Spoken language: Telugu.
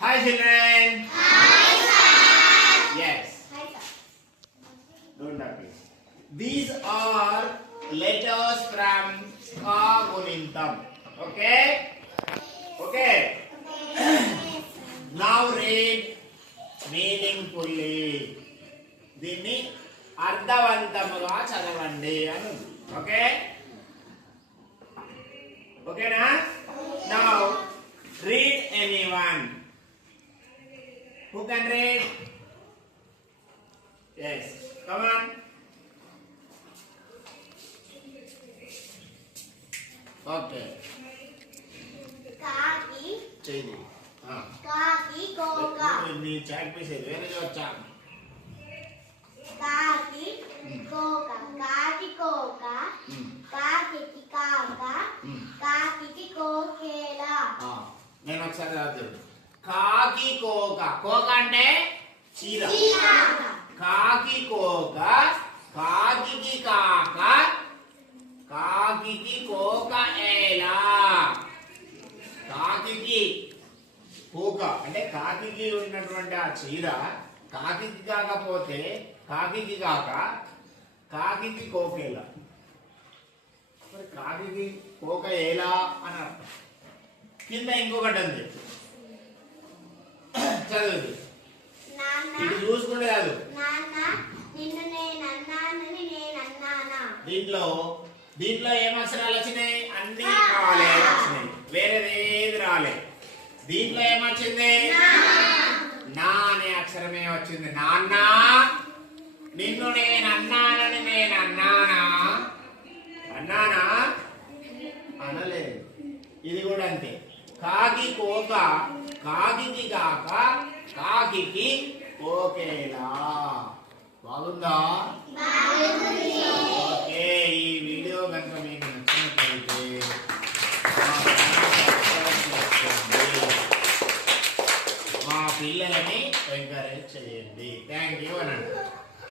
Hi children. Hi sir. Yes. Hi sir. Don't happy. These are letters from Ska Gunintam. Okay? Okay. Now read meaningfully. దీన్ని అర్థవంతముగా చదవండి అని. ఓకే ఓకేనా? Now read anyone. Who can read? Yes. Come on. Okay. Kaki. Change. Kaki koka. నీ చాట్ పీస్ వేరే వచ్చా. Kaki koka. Kaki koka. Kaki kaka. Kaki kokela. నేను ఒకసారి చదువుతాను. కాకి కోక. కోక అంటే చీర. కాకి కోక. కాకి కాక. కాకి కోక ఎలా. కాకి కోక అంటే కాకి ఉన్నటువంటి ఆ చీర కాకి కాకపోతే కాకి కాక కాకి కోకేలా. మరి కాకి కోక ఎలా అని అర్థం. కింద ఇంకొకటి ఉంది చదువు. ఇది చూసుకుంటే కాదు. దీంట్లో ఏం అక్షరాలు వచ్చినాయి? అన్ని రాలే వచ్చినాయి, వేరేది రాలే. దీంట్లో ఏమొచ్చింది? నా అనే అక్షరమే వచ్చింది. నాన్న నిన్ను నేను అన్నానని నేను అన్నానా? అన్నానా? అనలేదు. ఇది కూడా అంతే. కాకి కోక. కాకి కాక కాకి కోకేలా. బాగుందా? ఓకే. ఈ వీడియో కనుక మీకు నచ్చినట్లయితే మా పిల్లలని ఎంకరేజ్ చేయండి. థ్యాంక్ యూ అనండి.